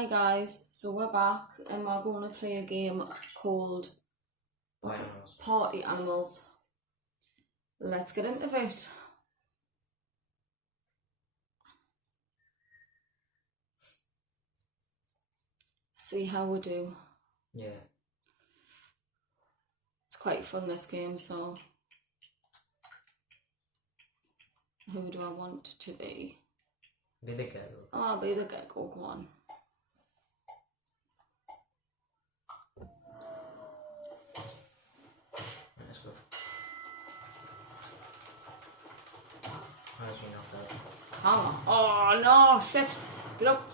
Hi guys, so we're back and we're going to play a game called Party Animals. Let's get into it. See how we do. Yeah. It's quite fun, this game, so who do I want to be? Be the gecko. Oh, I'll be the gecko, go on. Let's go. How's me knocked out? Come on. Oh no, shit. Get up.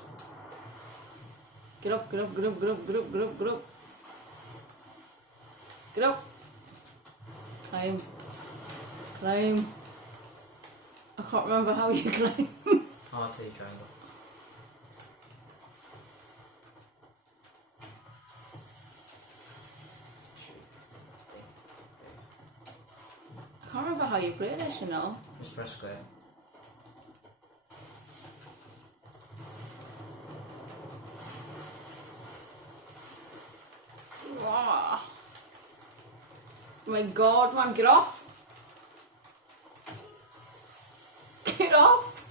Get up, get up, get up, get up, get up, get up, get up. Get up. Climb. Climb. I can't remember how you climb. R2 triangle. I can't remember how you play this, you know. Just press square. Oh my god, man, get off. Get off.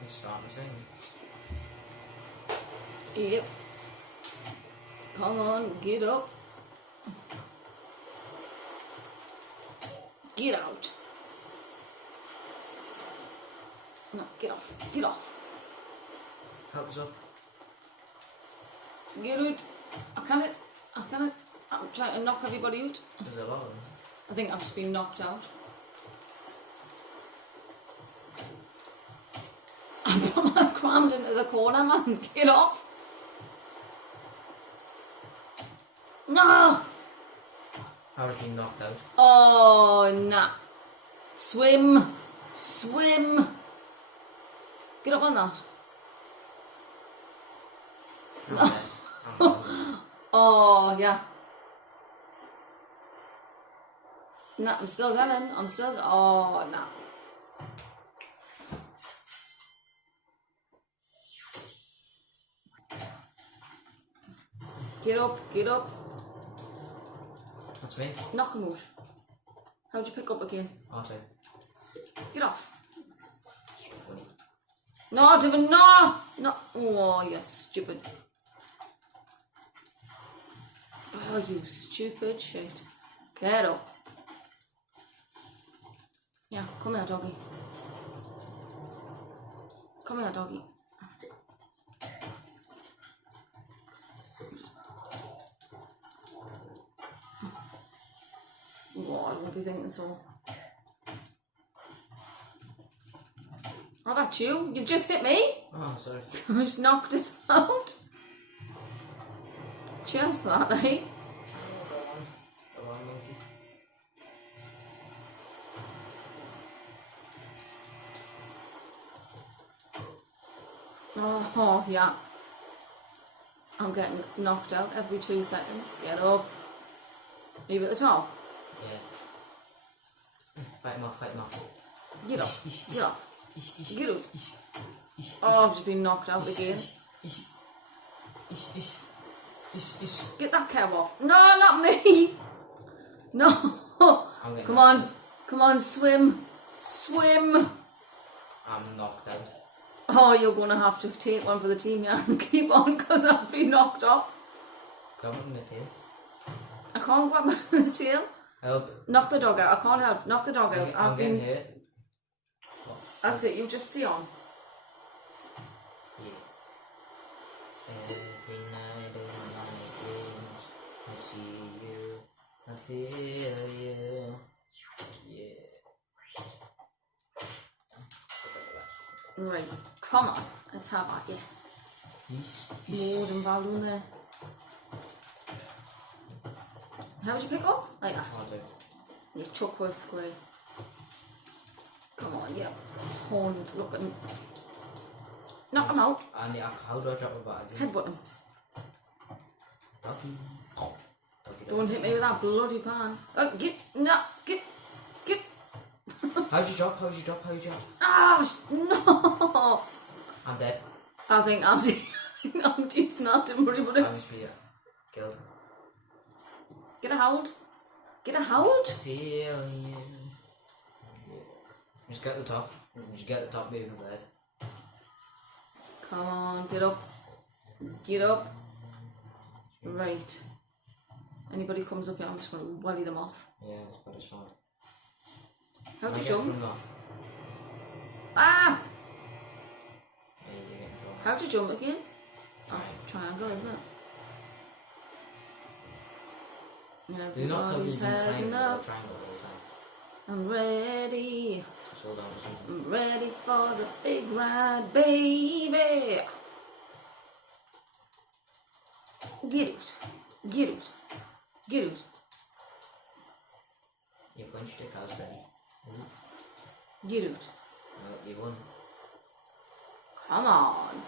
Let's start the same. Yep. Come on, get up. Get out. No, get off. Get off. Help us up. Get out. I can't. I can't. I'm trying to knock everybody out. There's a lot of them. I think I've just been knocked out. I'm crammed into the corner, man. Get off. No! How has been knocked out? Oh, nah. Swim. Swim. Get up on that. I'm dead. I'm dead. Oh, yeah. Nah, I'm still running. I'm still... Oh, nah. Get up, get up. That's me. Knock him out. How'd you pick up again? R2. Get off. No, Devin, no! No. Oh, you stupid. Oh, you stupid shit. Get up. Yeah, come here, doggy. Come here, doggy. Oh, I won't be thinking so. Oh, that's you? You've just hit me? Oh, sorry. You just knocked us out. Cheers for that, eh? Go on, monkey. Oh, yeah. I'm getting knocked out every 2 seconds. Get up. Are you at the top? Yeah. Fight him off, fight him off. Get up. Get up. Get out. Ish. Oh, I've just been knocked out again. Ish. Get that cow off. No, not me. No. Come on. Come on, swim. Swim. I'm knocked out. Oh, you're going to have to take one for the team, yeah, and keep on because I've been knocked off. Grab him in the tail. I can't grab it with the tail. Help. Knock the dog out. I can't help. Knock the dog out. I'm getting hit. That's it. You just stay on. Yeah. Every night in my dreams, I see you, I feel you. Yeah. Right. Come on. Let's have at you. More than balloon there. How would you pick up? Like that. You chuck with square. Come on, yeah. Horned looking. Knock him out. And how do I drop a bag? Headbutt him. Doggy. Don't hit me with that bloody pan. Get. How'd you drop? Ah, no. I'm dead. I think I'm just not to worry about I'm it. just killed. Get a hold. Feel you. Just get to the top. Moving bed. Come on, get up. Right. Anybody comes up here, I'm just going to wally them off. Yeah, it's pretty smart. How'd you Get jump? thrown off. Ah! Yeah, you get thrown off. How'd you jump again? Right. Triangle, isn't it? Do not tell me Everybody's you can climb heading the up. triangle all the time. I'm ready. Just hold on to something. I'm ready for the big ride, baby. Get it. You punched it, I was ready. Get it. No, you won. Come on.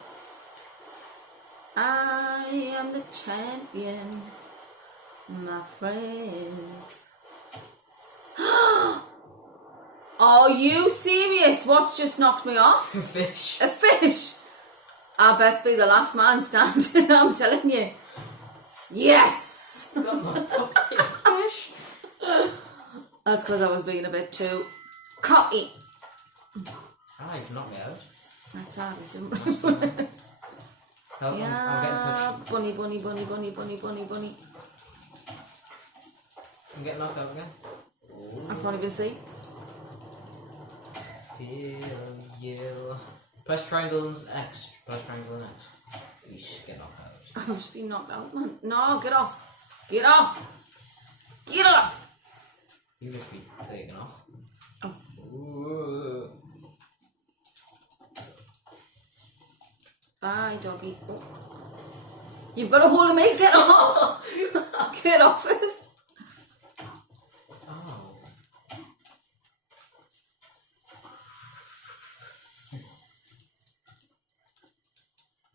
I am the champion, my friends. Are you serious? What's just knocked me off? Fish. A fish. I best be the last man standing, I'm telling you. Yes! Got knocked off by a fish. That's because I was being a bit too cocky. Ah, you've knocked me out. That's how we didn't Nice one, man. Help, Yeah, I'm getting touched. bunny. I'm getting knocked out again. I'm probably busy. Feel you. Press triangle and X. You should get knocked out. I've just been knocked out, man. No, get off. Get off. You just be taken off. Oh. Ooh. Bye, doggy. Oh. You've got a hold of me. Get off. Get off us. Oh.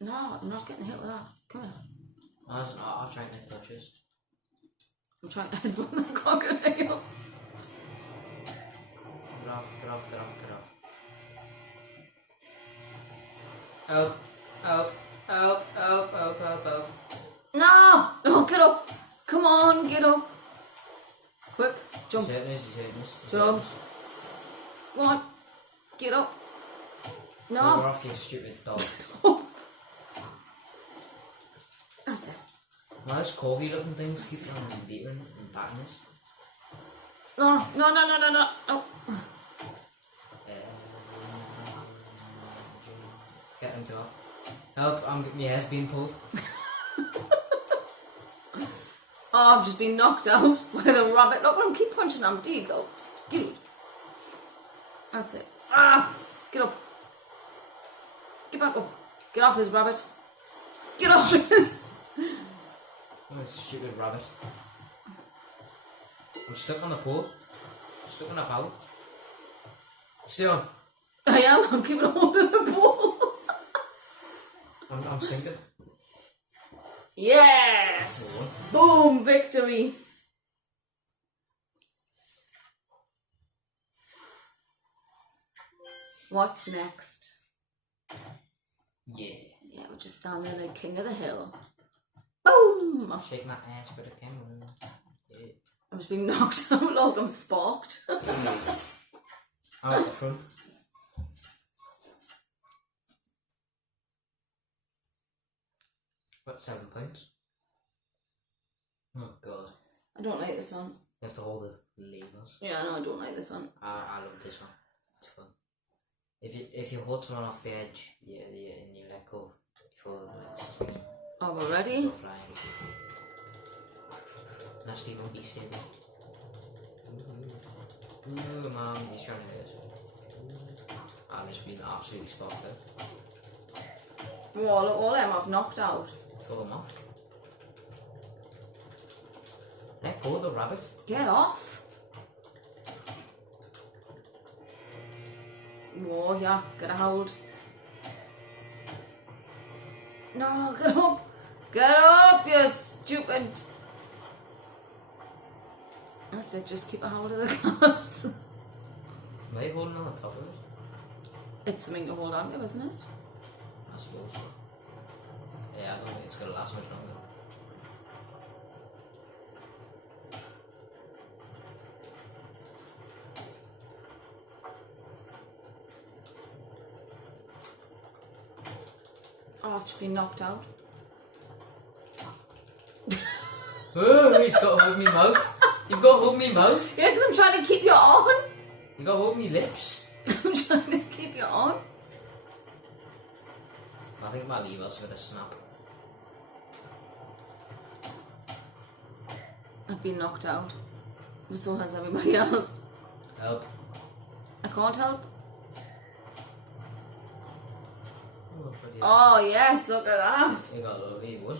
No, I'm not getting hit with that. Come here. I'll try and get touches. I'm trying to headbutt the crocodile. Get off. Help. No! No, get up. Come on, get up. Quick, jump. He's hurting us. Jump. Go on. Get up. We're No. off, you stupid dog. That's it. Now this corgi looking things keep on beating and batting us. No. Let's get him to off. Help, my hair's being pulled. Oh, I've just been knocked out by the rabbit. Look, I'm keep punching him. Deed, though. Get it. That's it. Ah! Get up. Get back up. Get off his rabbit. Get off his... Oh, this stupid rabbit. I'm stuck on the pole. Stuck on a pole. Stay on. I am. I'm keeping hold of the ball. I'm sinking. Yes! Oh. Boom! Victory! What's next? Yeah. Yeah, we'll just stand there like king of the hill. Boom! I'll shake my ass for the camera. Yeah. I've just been knocked out like I'm sparked. I'm at the front. Got 7 points. Oh god. I don't like this one. You have to hold the levers. Yeah, no, I don't like this one. I love this one. It's fun. If you hold someone off the edge, and you let go before it's swinging, Oh, we're ready? go flying. Now Steve won't be stable. Ooh, mom, he's trying to hurt us. I've just been absolutely spotted out. Whoa, look, all them I've knocked out. Throw them off. Let go of the rabbit. Get off! Whoa, yeah, get a hold. No, get up! Get up, you stupid. That's it, just keep a hold of the glass. Am I holding on the top of it? It's something to hold on to, isn't it? I suppose so. Yeah, I don't think it's gonna last much longer. Oh, I've just been knocked out. Oh, he's got hold of me mouth. You've got hold of me mouth. Yeah, because I'm trying to keep you on. You got hold of me lips. I'm trying to keep you on. I think my lever's gonna snap. I've been knocked out. But so has everybody else. Help. I can't help. Oh, bloody hell. Oh, yes, look at that. You got a little V1.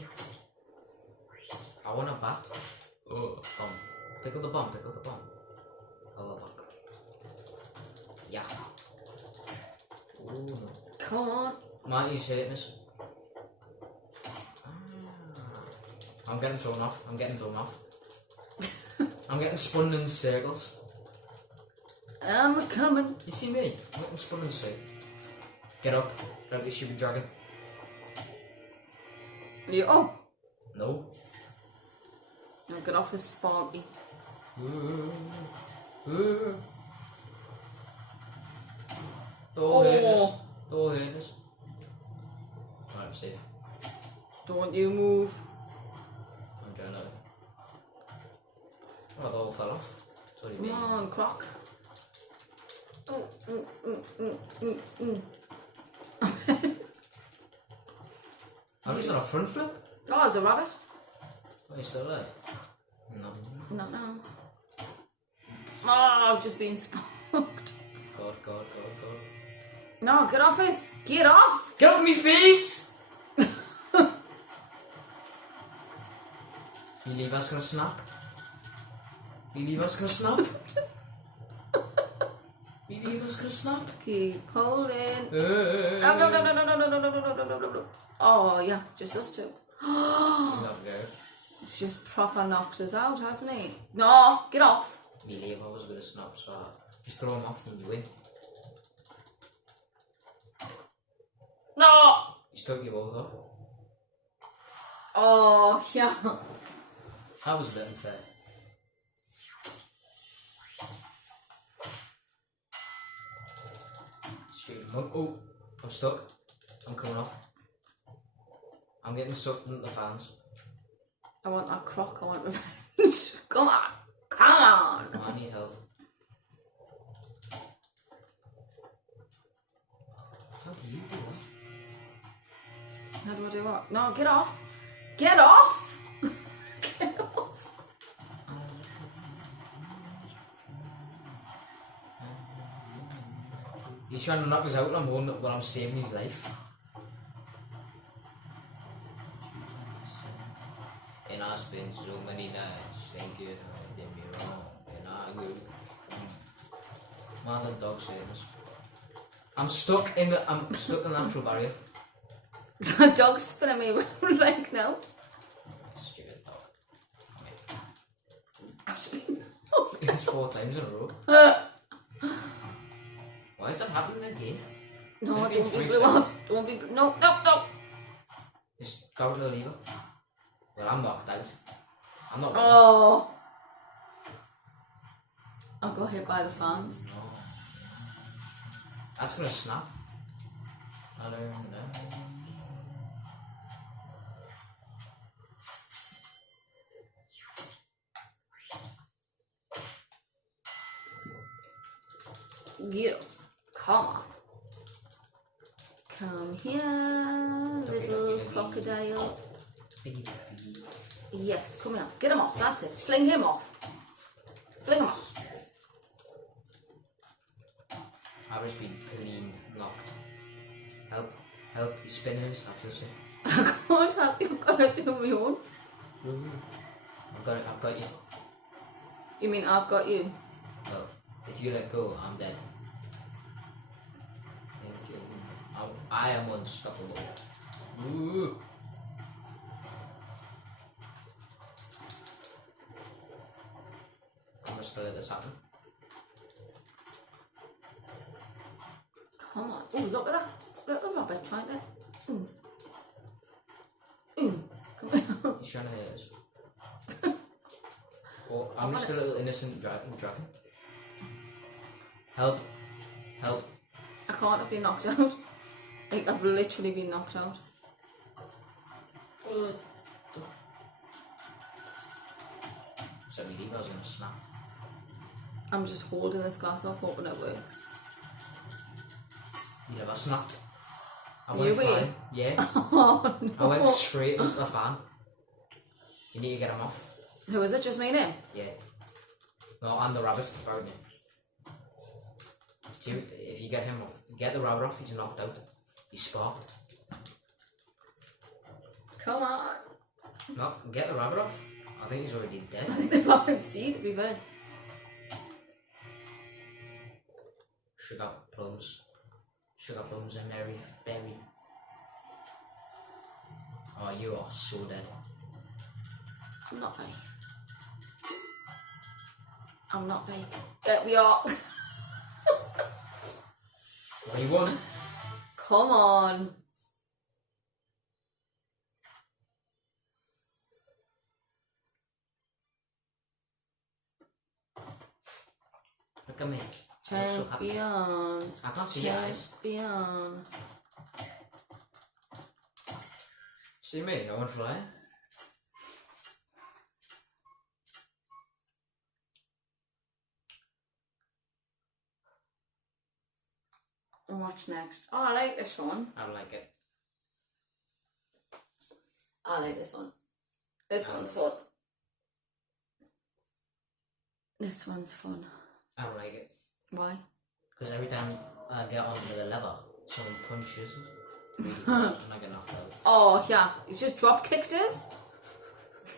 I want a bat. Oh, bomb. Pick up the bomb, pick up the bomb. I love that. Yeah. Oh no. Come on. Marty's hitting us. I'm getting thrown off. I'm getting thrown off. I'm getting spun in circles. I'm coming. You see me? I'm getting spun in circles. Get up. Get up, you stupid dragon. Are you up? No. Now get off his sparky. Don't hit us. Don't hit us. Alright, I'm safe. Don't you move. I'm trying to. Oh, they all fell off. What do you mean? Come on, Croc. I'm just on a front flip. Oh, there's a rabbit. Are you still alive? No. Not now. Oh, I've just been smoked. God, God, God, God. No, get off us. Get off. Get off me face! You leave us gonna snap? You leave us gonna snap? You leave us gonna snap? Keep holding. No, no, no, no, no, no, no, no, no, no, no, no, no, no. Oh, yeah, just us two. He's not good. It's just proper knocked us out, hasn't he? No, get off. Me leave I was gonna snap, so just throw him off and you win. No. You stuck you both up. Oh, yeah. That was a bit unfair. Stupid monk. Oh, I'm stuck. I'm coming off. I'm getting sucked into the fans. I want that Croc. I want revenge. Come on. Come on. Oh, I need help. How do you do that? How do I do what? No, get off. Get off. Get off. He's trying to knock us out while I'm saving his life. And I spent so many nights thinking I did me wrong. And I go man, the dog savings. I'm stuck in the natural barrier. The dog's spinning me around like now. Stupid dog. It's 4 times in a row. Why is that happening again? No, It's been don't be 3 blew seconds. off. Don't be. No, no, no. Just go to the lever. Well, I'm knocked out. I'm not. Oh. I got hit by the fans. No. That's gonna snap. I don't know. Get up. Come on. Come here, little crocodile. Piggy, piggy. Yes, come here. Get him off. That's it. Fling him off. Fling him off. I've just been clean knocked. Help, help, he's spinning us, I feel sick. I can't help you. I've got to do my own. I've got you. You mean I've got you? Well, if you let go, I'm dead. Thank you. I am unstoppable. Ooh. just to let this happen. Come on. Oh, look at that little rabbit trying to... Ooh. Ooh. He's trying to hit us. Oh, I'm just a little innocent dragon. Help. Help. I can't have been knocked out. Like, I've literally been knocked out. So my lever's gonna snap. I'm just holding this glass up, hoping it works. You never snapped. I You went were? flying. Yeah. Oh, no. I went straight into the fan. You need to get him off. Who is it? Just me and him? Yeah. No, and the rabbit, pardon me. See, if you get him off, get the rabbit off, he's knocked out. He's sparked. Come on. No, get the rabbit off. I think he's already dead. I think the rabbit's dead, to be fair. Sugar plums. Sugar plums and Mary Fairy. Oh, you are so dead. I'm not like... we are. Well, you won. Come on. Look at me. I look so happy. Champions. I can't see your eyes. Champions. See me? I went flying. What's next? Oh, I like this one. I like it. I like this one. This one's fun. This one's fun. I don't like it. Why? Because every time I get onto the lever, someone punches us. And I get knocked out. Oh, yeah. He's just drop kicked us.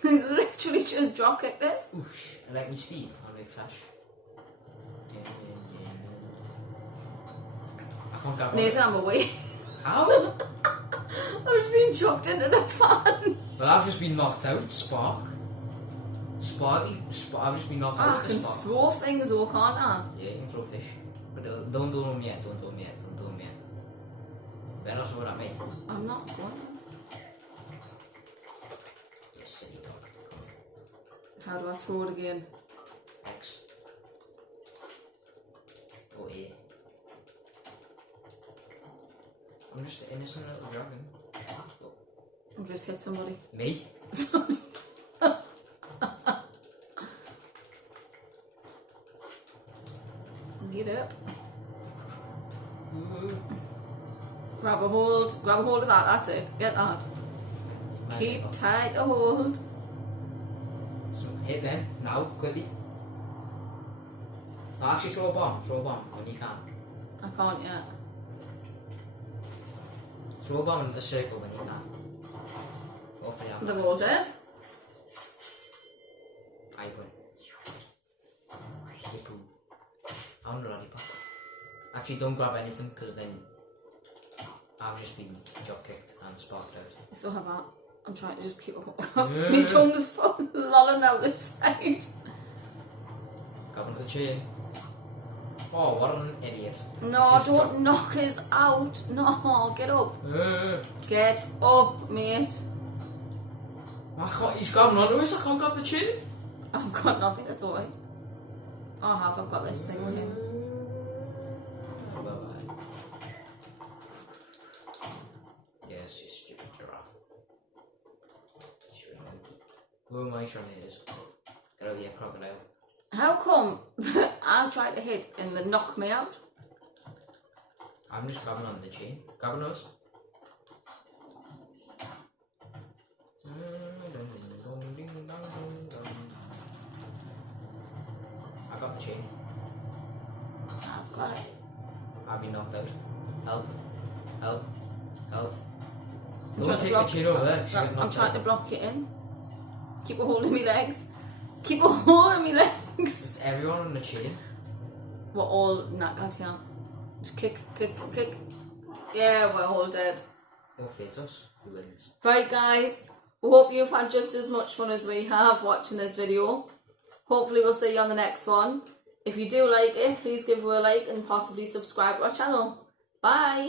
He's literally just drop kicked us. Oosh. I like me speed. I like flash. I can't get Nathan, I'm away. How? I've just been chucked into the fan. Well, I've just been knocked out. Spark. Sparky. I've just been knocked out I with the can spark. throw things though, can't I? Yeah, you can throw fish. But don't do them yet. Don't do them yet. Don't do them yet. Better throw it at me. I'm not going You silly dog. to. How do I throw it again? X. Oh, A. I'm just an innocent little dragon. I'll just hit somebody. Me? Sorry. Get up. Ooh. Grab a hold of that, that's it. Get that. Keep tight a hold. So hit them now, quickly. No, actually throw a bomb when you can. I can't yet. Throw a bomb in the circle when you can. Hopefully I'm They're all dead. I win. You poo. I want a lollipop. Actually, don't grab anything because then I've just been drop kicked and sparked out. I still have that. I'm trying to just keep up. My tongue's full lolling out this side. Grab onto the chain. Oh, what an idiot. No, Just don't knock us out. No, get up. Get up, mate. He's grabbing onto us, I can't grab the chain. I've got nothing, that's alright. I've got this thing with him. Bye-bye. Yes, you stupid giraffe. Stupid monkey. Who am I sure it is? Get out here, crocodile. How come I tried to hit and they knocked me out? I'm just grabbing on the chain. Grabbing us. I got the chain. I've got it. I've been knocked out. Help. Help. Help. I'm Don't trying to take the block- chain over there. 'Cause you get I'm knocked trying out. to block it in. Keep a hold of me legs. Keep a hold of me legs. Is everyone on the chain? We're all knackered here. Just kick. Yeah, we're all dead. Hopefully it's us who wins. Right guys, we hope you've had just as much fun as we have watching this video. Hopefully we'll see you on the next one. If you do like it, please give her a like and possibly subscribe to our channel. Bye!